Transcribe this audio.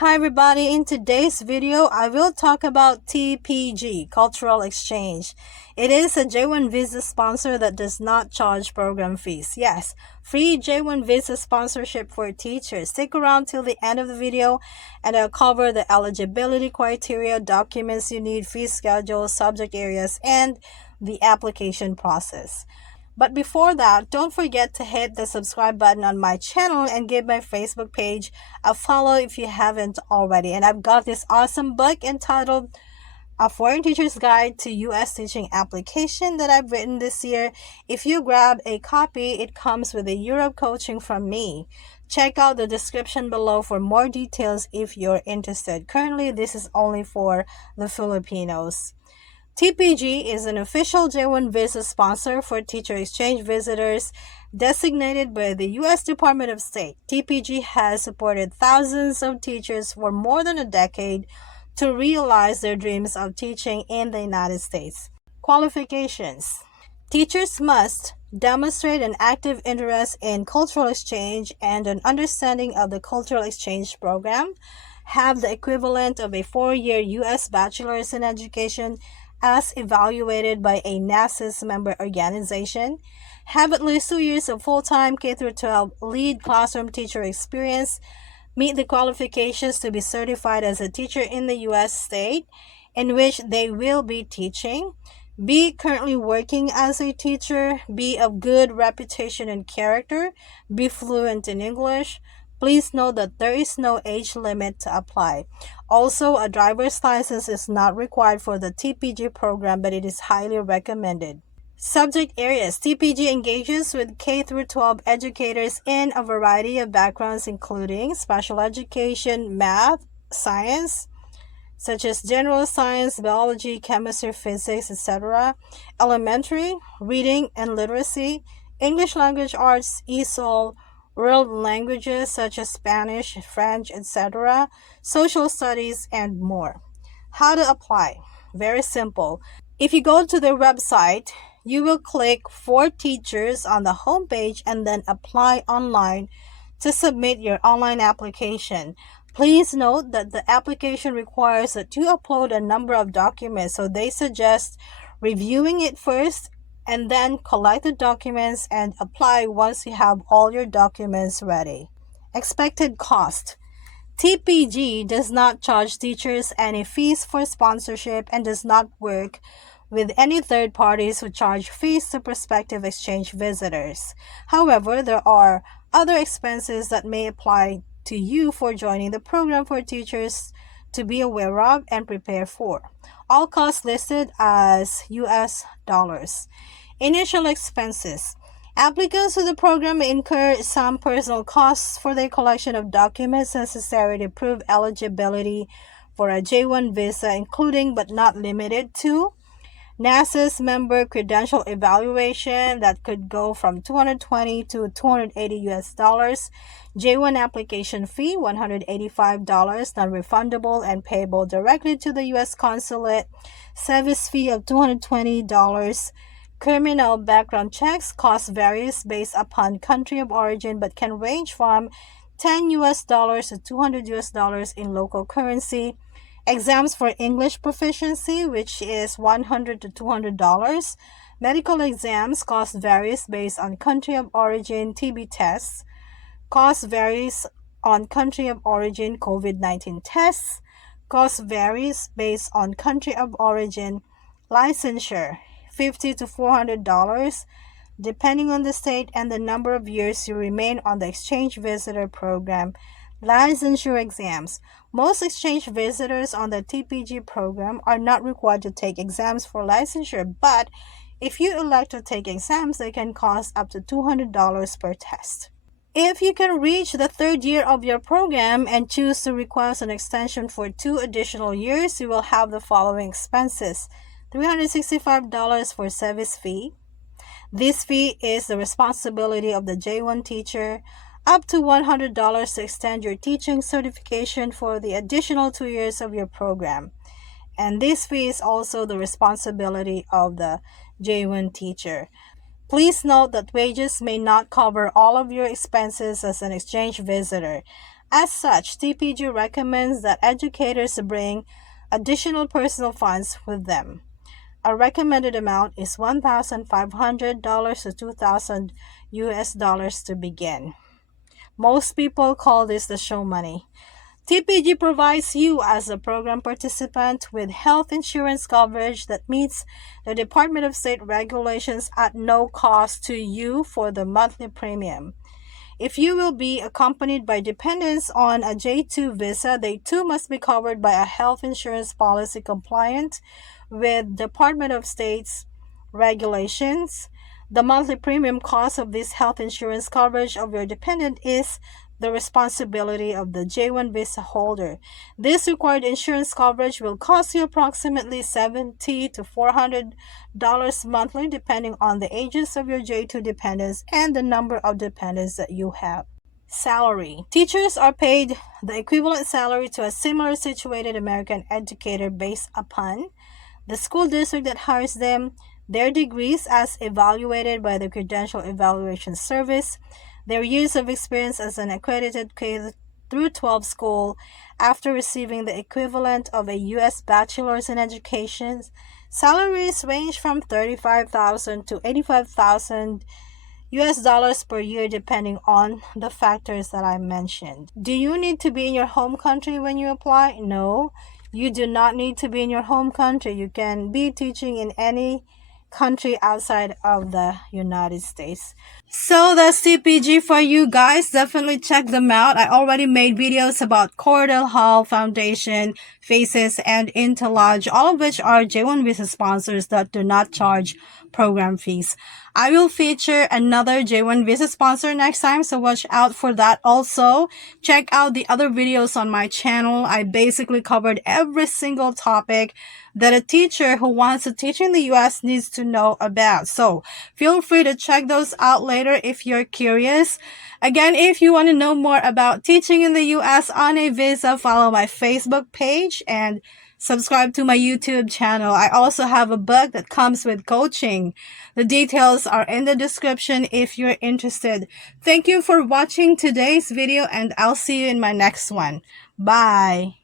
Hi everybody, in today's video I will talk about TPG, Cultural Exchange. It is a J-1 visa sponsor that does not charge program fees. Yes, free J-1 visa sponsorship for teachers. Stick around till the end of the video and I'll cover the eligibility criteria, documents you need, fee schedule, subject areas, and the application process. But before that, don't forget to hit the subscribe button on my channel and give my Facebook page a follow if you haven't already. And I've got this awesome book entitled A Foreign Teacher's Guide to U.S. Teaching Application that I've written this year. If you grab a copy, it comes with a Europe coaching from me. Check out the description below for more details if you're interested. Currently, this is only for the Filipinos. TPG is an official J-1 visa sponsor for teacher exchange visitors designated by the U.S. Department of State. TPG has supported thousands of teachers for more than a decade to realize their dreams of teaching in the United States. Qualifications. Teachers must demonstrate an active interest in cultural exchange and an understanding of the cultural exchange program, have the equivalent of a 4-year U.S. bachelor's in education as evaluated by a NASIS member organization, have at least 2 years of full-time K-12 lead classroom teacher experience, meet the qualifications to be certified as a teacher in the U.S. state in which they will be teaching, be currently working as a teacher, be of good reputation and character, be fluent in English. Please note that there is no age limit to apply. Also, a driver's license is not required for the TPG program, but it is highly recommended. Subject areas. TPG engages with K-12 educators in a variety of backgrounds including special education, math, science, such as general science, biology, chemistry, physics, etc., elementary, reading and literacy, English language arts, ESOL, world languages such as Spanish, French, etc., social studies, and more. How to apply? Very simple. If you go to their website, you will click for teachers on the homepage and then apply online to submit your online application. Please note that the application requires that you upload a number of documents, so they suggest reviewing it first and then collect the documents and apply once you have all your documents ready. Expected cost. TPG does not charge teachers any fees for sponsorship and does not work with any third parties who charge fees to prospective exchange visitors. However, there are other expenses that may apply to you for joining the program for teachers to be aware of and prepare for. All costs listed as US dollars. Initial expenses. Applicants to the program may incur some personal costs for the collection of documents necessary to prove eligibility for a J-1 visa, including but not limited to NASA's member credential evaluation that could go from $220 to $280 US, J-1 application fee $185, non-refundable and payable directly to the US consulate, service fee of $220. Criminal background checks cost varies based upon country of origin but can range from $10 to $200 in local currency. Exams for English proficiency, which is $100 to $200. Medical exams cost varies based on country of origin. TB tests cost varies on country of origin. COVID-19 tests cost varies based on country of origin. Licensure $50 to $400 depending on the state and the number of years you remain on the exchange visitor program. Licensure exams. Most exchange visitors on the TPG program are not required to take exams for licensure, but if you elect to take exams, they can cost up to $200 per test. If you can reach the 3rd year of your program and choose to request an extension for 2 additional years, you will have the following expenses. $365 for service fee. This fee is the responsibility of the J-1 teacher. Up to $100 to extend your teaching certification for the additional 2 years of your program. And this fee is also the responsibility of the J-1 teacher. Please note that wages may not cover all of your expenses as an exchange visitor. As such, TPG recommends that educators bring additional personal funds with them. A recommended amount is $1,500 to $2,000 to begin. Most people call this the show money. TPG provides you as a program participant with health insurance coverage that meets the Department of State regulations at no cost to you for the monthly premium. If you will be accompanied by dependents on a J-2 visa, they too must be covered by a health insurance policy compliant with Department of State's regulations. The monthly premium cost of this health insurance coverage of your dependent is the responsibility of the J-1 visa holder. This required insurance coverage will cost you approximately $70 to $400 monthly, depending on the ages of your J-2 dependents and the number of dependents that you have. Salary. Teachers are paid the equivalent salary to a similar situated American educator based upon the school district that hires them, their degrees as evaluated by the Credential Evaluation Service, their years of experience as an accredited K through 12 school after receiving the equivalent of a U.S. Bachelor's in Education. Salaries range from $35,000 to $85,000 US dollars per year depending on the factors that I mentioned. Do you need to be in your home country when you apply? No, you do not need to be in your home country. You can be teaching in any country outside of the United States. So that's TPG for you guys. Definitely check them out. I already made videos about Cordell Hall Foundation, Faces, and Intellodge, all of which are J1 visa sponsors that do not charge program fees. I will feature another J1 visa sponsor next time, so watch out for that. Also, check out the other videos on my channel. I basically covered every single topic that a teacher who wants to teach in the US needs to know about. So feel free to check those out later if you're curious. Again, if you want to know more about teaching in the US on a visa, follow my Facebook page and subscribe to my YouTube channel. I also have a book that comes with coaching. The details are in the description if you're interested. Thank you for watching today's video, and I'll see you in my next one. Bye.